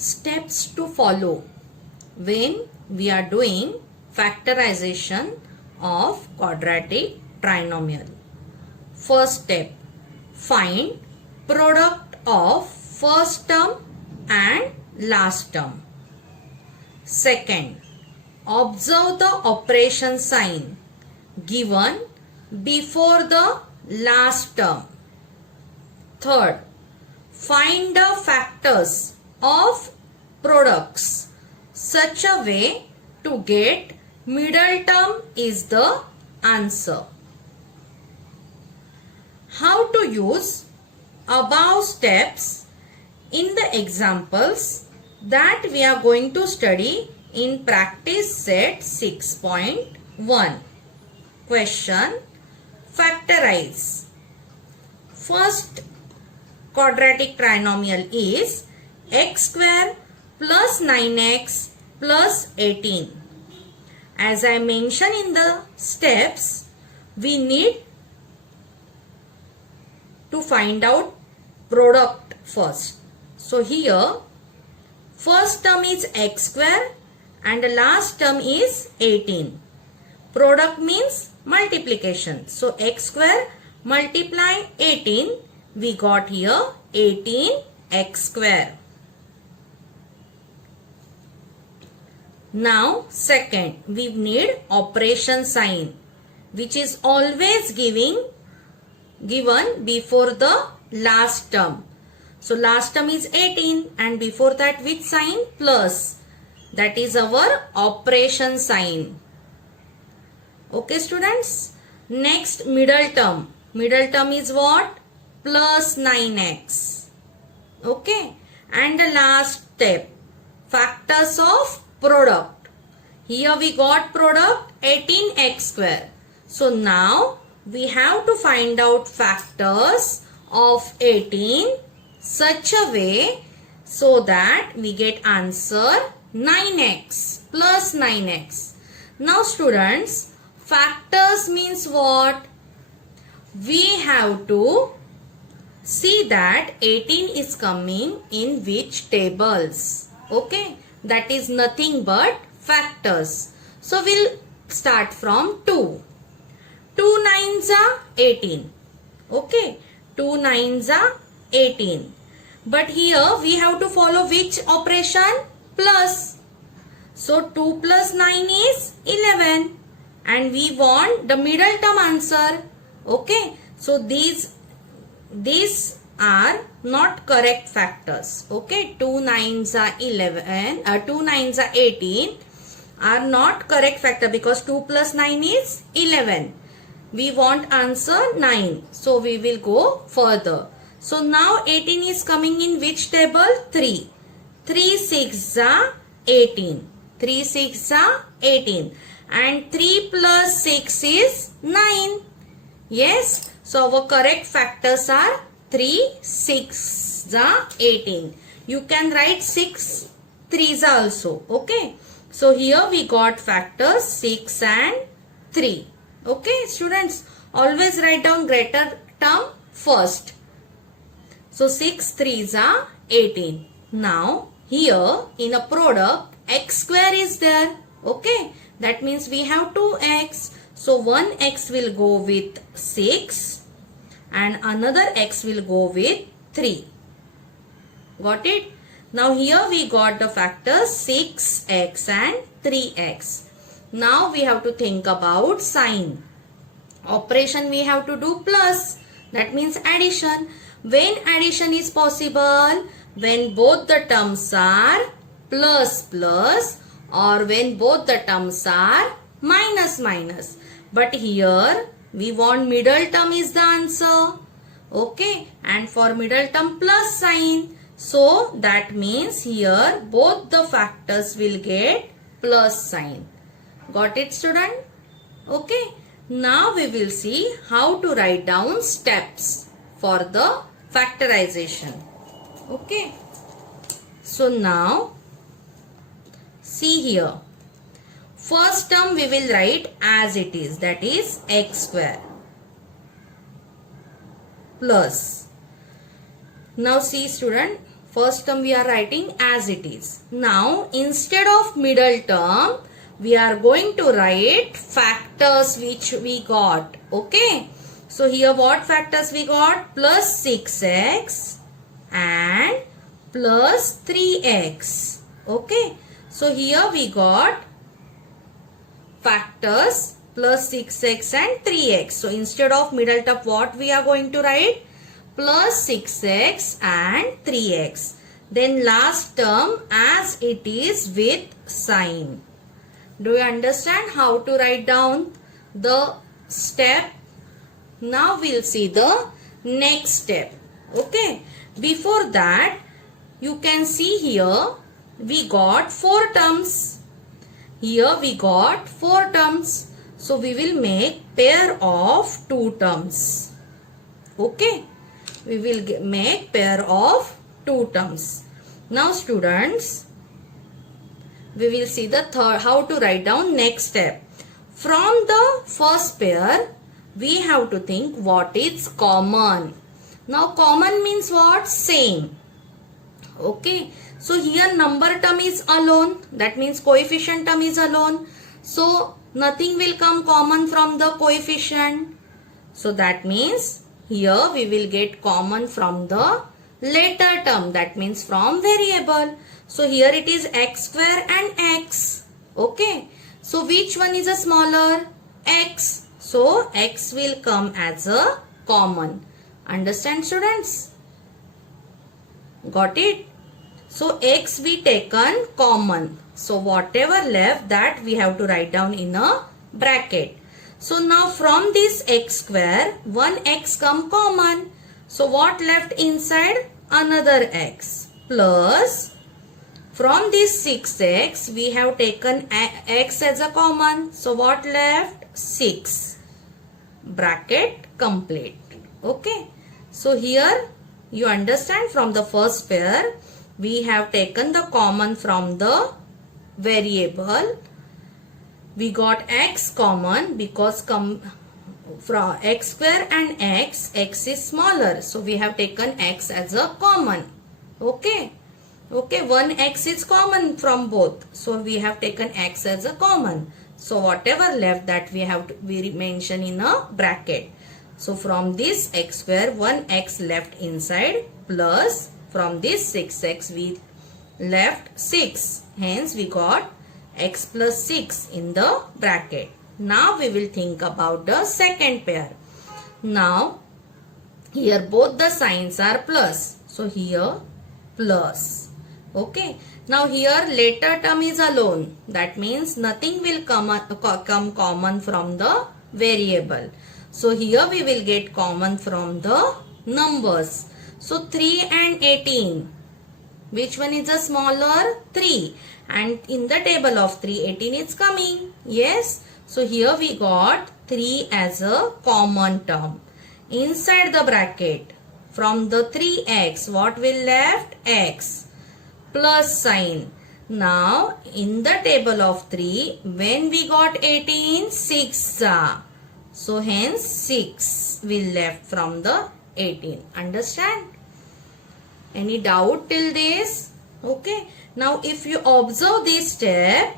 steps to follow when we are doing factorization of quadratic trinomial. First step, find product of first term and last term. Second, observe the operation sign given before the last term. Third, find the factors of products such a way to get middle term is the answer. How to use above steps in the examples that we are going to study in practice set 6.1. Question, factorize. First quadratic trinomial is x square plus 9x plus 18. As I mentioned in the steps, we need to find out product first. So here first term is x square and the last term is 18. Product means multiplication. So x square multiply 18, we got here 18x square. Now second, we need operation sign which is always given before the last term. So last term is 18 and before that which sign? Plus. That is our operation sign. Okay students. Next middle term. Middle term is what? Plus 9x. Okay. And the last step. Factors of product. Here we got product 18x square. So now we have to find out factors of 18 such a way so that we get answer 9x plus 9x. Now students, factors means what? We have to see that 18 is coming in which tables. Okay, that is nothing but factors. So we'll start from 2. 2 nines are 18. Okay, 2 nines are 18. But here we have to follow which operation? Plus. So 2 plus 9 is 11. And we want the middle term answer. Okay, so these are not correct factors. Okay, 2 nines are 11, 2 nines are 18 are not correct factor because 2 plus 9 is 11. We want answer 9. So we will go further. So now 18 is coming in which table? 3. 3 6 are 18. 3 6 are 18. And 3 plus 6 is 9. Yes. So our correct factors are 3 6 are 18. You can write 6 3s also. Okay. So here we got factors 6 and 3. Okay students, always write down greater term first. So 6 3s are 18. Now here in a product x square is there. Okay, that means we have 2x. So one x will go with 6 and another x will go with 3. Got it? Now here we got the factors 6x and 3x. Now we have to think about sign. Operation we have to do plus. That means addition. When addition is possible? When both the terms are plus plus or when both the terms are minus minus. But here we want middle term is the answer. Okay. And for middle term plus sign. So that means here both the factors will get plus sign. Got it student? Okay. Now we will see how to write down steps for the factorization. Okay. So now see here. First term we will write as it is, that is x square plus. Now see student, First term we are writing as it is. Now instead of middle term, we are going to write factors which we got. Okay. So here what factors we got? Plus 6x and plus 3x. Okay. So here we got factors plus 6x and 3x. So instead of middle term, what we are going to write? Plus 6x and 3x. Then last term as it is with sign. Do you understand how to write down the step? Now we'll see the next step. Okay. Before that, you can see here we got 4 terms. Here we got 4 terms. So we will make pair of 2 terms. Okay. We will make pair of 2 terms. Now students, we will see the third, how to write down next step. From the first pair, we have to think what is common. Now common means what? Same. Okay. So here number term is alone. That means coefficient term is alone. So nothing will come common from the coefficient. So that means here we will get common from the later term. That means from variable. So here it is x square and x. Okay. So which one is a smaller? X. So x will come as a common. Understand students? Got it? So x we taken common. So whatever left, that we have to write down in a bracket. So now from this x square, one x come common. So what left inside? Another x. Plus from this 6x, we have taken x as a common. So what left? 6. Bracket complete. Okay. So here you understand, from the first pair, we have taken the common from the variable. We got x common because from x square and x is smaller. So we have taken x as a common. Okay. Okay, one x is common from both. So we have taken x as a common. So whatever left, that we mention in a bracket. So from this x square, one x left inside, plus from this 6x we left 6. Hence we got x plus 6 in the bracket. Now we will think about the second pair. Now here both the signs are plus. So here plus. Okay. Now here later term is alone. That means nothing will come common from the variable. So here we will get common from the numbers. So 3 and 18. Which one is the smaller? 3. And in the table of 3, 18 is coming. Yes. So here we got 3 as a common term. Inside the bracket, from the 3x, what will left? X. Plus sign. Now in the table of 3, when we got 18, 6. So hence 6 will left from the 18. Understand? Any doubt till this? Okay. Now if you observe this step,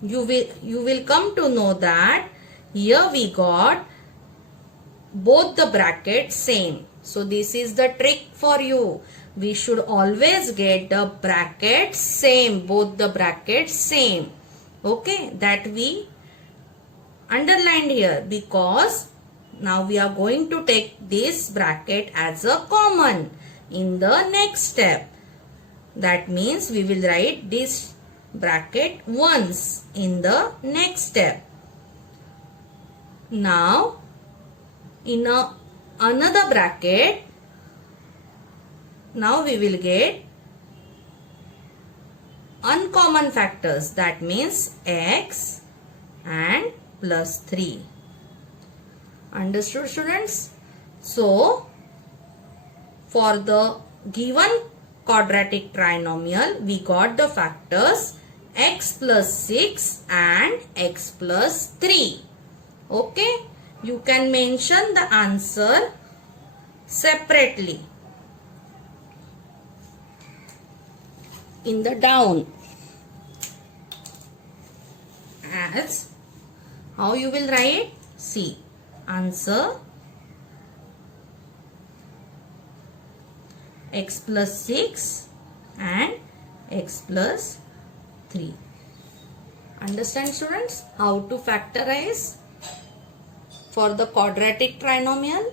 you will come to know that here we got both the brackets same. So this is the trick for you. We should always get the brackets same, both the brackets same. Okay, that we underlined here, because now we are going to take this bracket as a common in the next step. That means we will write this bracket once in the next step. Now in another bracket, now we will get uncommon factors. That means x and plus 3. Understood, students? So for the given quadratic trinomial, we got the factors x plus 6 and x plus 3. Okay. You can mention the answer separately. in the down. As how you will write? See, answer x plus 6 and x plus 3. Understand, students, how to factorize for the quadratic trinomial?